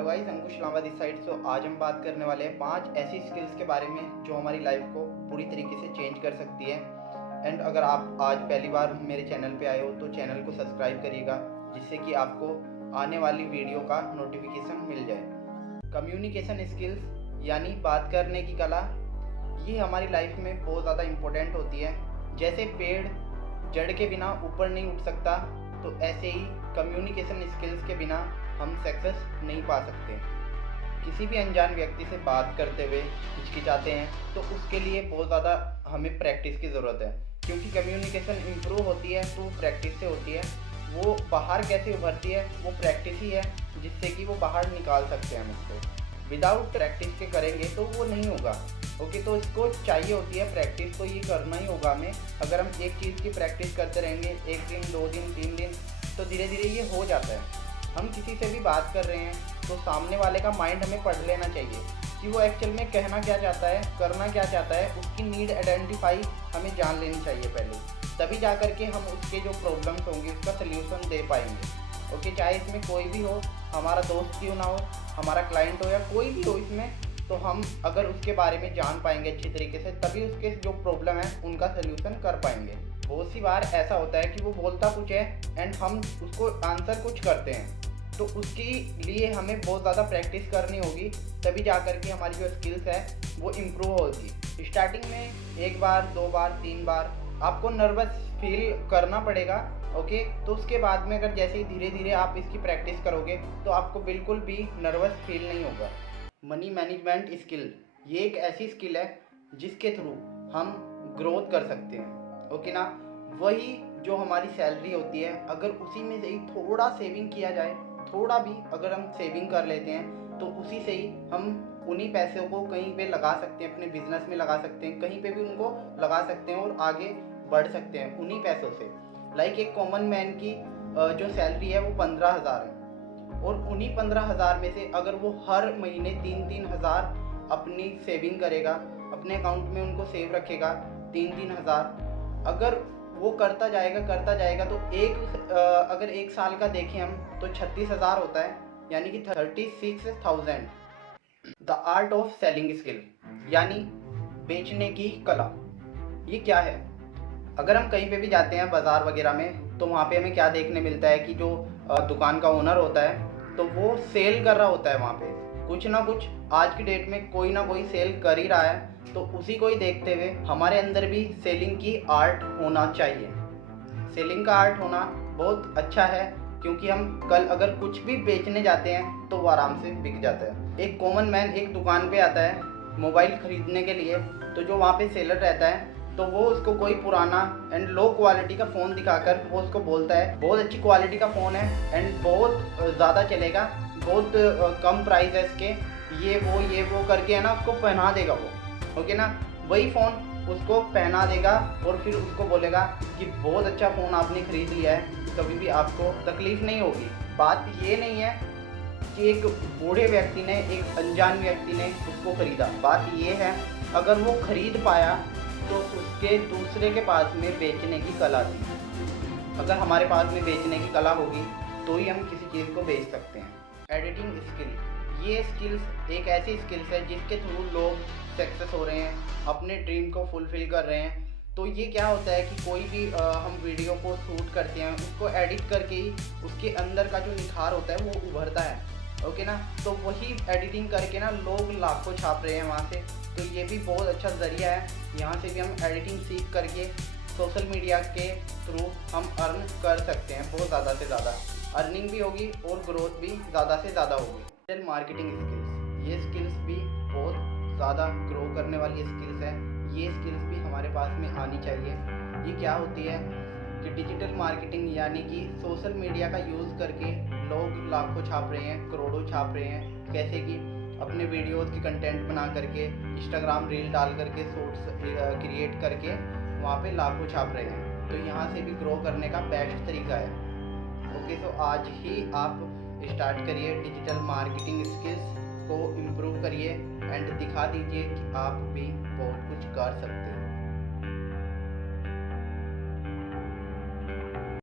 Hello guys, Ankush Lamba this side. So आज हम बात करने वाले हैं 5 ऐसी स्किल्स के बारे में जो हमारी लाइफ को पूरी तरीके से चेंज कर सकती है। एंड अगर आप आज पहली बार मेरे चैनल पे आए हो तो चैनल को सब्सक्राइब करिएगा, जिससे कि आपको आने वाली वीडियो का नोटिफिकेशन मिल जाए। कम्युनिकेशन स्किल्स यानी बात करने की कला, ये हमारी लाइफ में बहुत ज़्यादा इम्पोर्टेंट होती है। जैसे पेड़ जड़ के बिना ऊपर नहीं उठ सकता, तो ऐसे ही कम्युनिकेशन स्किल्स के बिना हम सक्सेस नहीं पा सकते। किसी भी अनजान व्यक्ति से बात करते हुए हिचकिचाते हैं तो उसके लिए बहुत ज़्यादा हमें प्रैक्टिस की ज़रूरत है, क्योंकि कम्युनिकेशन इम्प्रूव होती है तो प्रैक्टिस से होती है। वो बाहर कैसे उभरती है, वो प्रैक्टिस ही है जिससे कि वो बाहर निकाल सकते हैं हम उसको। विदाउट प्रैक्टिस के करेंगे तो वो नहीं होगा। ओके, तो इसको चाहिए होती है प्रैक्टिस, तो ये करना ही होगा हमें। अगर हम एक चीज़ की प्रैक्टिस करते रहेंगे 1 दिन 2 दिन 3 दिन, तो धीरे धीरे ये हो जाता है। हम किसी से भी बात कर रहे हैं तो सामने वाले का माइंड हमें पढ़ लेना चाहिए कि वो एक्चुअल में कहना क्या चाहता है, करना क्या चाहता है। उसकी नीड आइडेंटिफाई हमें जान लेनी चाहिए पहले, तभी जा कर के हम उसके जो प्रॉब्लम्स होंगे उसका सल्यूशन दे पाएंगे। ओके, चाहे इसमें कोई भी हो, हमारा दोस्त क्यों ना हो, हमारा क्लाइंट हो या कोई भी हो इसमें, तो हम अगर उसके बारे में जान पाएंगे अच्छी तरीके से, तभी उसके जो प्रॉब्लम है उनका सल्यूशन कर पाएंगे। बहुत सी बार ऐसा होता है कि वो बोलता कुछ है एंड हम उसको आंसर कुछ करते हैं, तो उसके लिए हमें बहुत ज़्यादा प्रैक्टिस करनी होगी, तभी जा कर के हमारी जो स्किल्स है वो इम्प्रूव होगी। स्टार्टिंग में 1 बार 2 बार 3 बार आपको नर्वस फील करना पड़ेगा। ओके, तो उसके बाद में अगर जैसे ही धीरे धीरे आप इसकी प्रैक्टिस करोगे तो आपको बिल्कुल भी नर्वस फील नहीं होगा। मनी मैनेजमेंट स्किल, ये एक ऐसी स्किल है जिसके थ्रू हम ग्रोथ कर सकते हैं। ओके ना, वही जो हमारी सैलरी होती है, अगर उसी में से ही थोड़ा सेविंग किया जाए, थोड़ा भी अगर हम सेविंग कर लेते हैं, तो उसी से ही हम उन्हीं पैसों को कहीं पे लगा सकते हैं, अपने बिजनेस में लगा सकते हैं, कहीं पे भी उनको लगा सकते हैं और आगे बढ़ सकते हैं उन्हीं पैसों से। लाइक एक कॉमन मैन की जो सैलरी है वो 15,000 है, और उन्हीं 15,000 में से अगर वो हर महीने 3-3 हज़ार अपनी सेविंग करेगा, अपने अकाउंट में उनको सेव रखेगा 3-3 हज़ार, अगर वो करता जाएगा तो अगर 1 साल का देखें हम तो 36,000 होता है, यानी कि 36,000। The art of selling skill यानी बेचने की कला, ये क्या है? अगर हम कहीं पे भी जाते हैं बाज़ार वगैरह में, तो वहाँ पे हमें क्या देखने मिलता है कि जो दुकान का ओनर होता है तो वो सेल कर रहा होता है वहाँ पे कुछ ना कुछ। आज की डेट में कोई ना कोई सेल कर ही रहा है, तो उसी को ही देखते हुए हमारे अंदर भी सेलिंग की आर्ट होना चाहिए। सेलिंग का आर्ट होना बहुत अच्छा है, क्योंकि हम कल अगर कुछ भी बेचने जाते हैं तो वो आराम से बिक जाता है। एक कॉमन मैन एक दुकान पे आता है मोबाइल ख़रीदने के लिए, तो जो वहाँ पे सेलर रहता है तो वो उसको कोई पुराना एंड लो क्वालिटी का फ़ोन दिखाकर वो उसको बोलता है बहुत अच्छी क्वालिटी का फ़ोन है एंड बहुत ज़्यादा चलेगा, बहुत कम प्राइस है इसके, ये वो करके है ना उसको पहना देगा वो। ओके ना, वही फ़ोन उसको पहना देगा और फिर उसको बोलेगा कि बहुत अच्छा फ़ोन आपने ख़रीद लिया है, कभी भी आपको तकलीफ़ नहीं होगी। बात ये नहीं है कि एक बूढ़े व्यक्ति ने, एक अनजान व्यक्ति ने उसको ख़रीदा, बात ये है अगर वो ख़रीद पाया तो उसके दूसरे के पास में बेचने की कला थी। अगर हमारे पास में बेचने की कला होगी तो ही हम किसी चीज़ को बेच सकते हैं। एडिटिंग स्किल, ये स्किल्स एक ऐसी स्किल्स है जिसके थ्रू लोग सक्सेस हो रहे हैं, अपने ड्रीम को फुलफ़िल कर रहे हैं। तो ये क्या होता है कि कोई भी हम वीडियो को शूट करते हैं, उसको एडिट करके ही उसके अंदर का जो निखार होता है वो उभरता है। ओके ना, तो वही एडिटिंग करके ना लोग लाखों छाप रहे हैं वहाँ से, तो ये भी बहुत अच्छा ज़रिया है। यहाँ से भी हम एडिटिंग सीख करके सोशल मीडिया के थ्रू हम अर्न कर सकते हैं, बहुत ज़्यादा से ज़्यादा अर्निंग भी होगी और ग्रोथ भी ज़्यादा से ज़्यादा होगी। डिजिटल मार्केटिंग स्किल्स, ये स्किल्स भी बहुत ज़्यादा ग्रो करने वाली स्किल्स है, ये स्किल्स भी हमारे पास में आनी चाहिए। ये क्या होती है कि डिजिटल मार्केटिंग यानी कि सोशल मीडिया का यूज़ करके लोग लाखों छाप रहे हैं, करोड़ों छाप रहे हैं। कैसे कि अपने वीडियोज़ की कंटेंट बना करके इंस्टाग्राम रील डाल करके शॉर्ट्स क्रिएट करके वहाँ पे लाखों छाप रहे हैं, तो यहाँ से भी ग्रो करने का बेस्ट तरीका है। ओके, तो आज ही आप स्टार्ट करिए डिजिटल मार्केटिंग स्किल्स को इम्प्रूव करिए एंड दिखा दीजिए कि आप भी बहुत कुछ कर सकते हैं।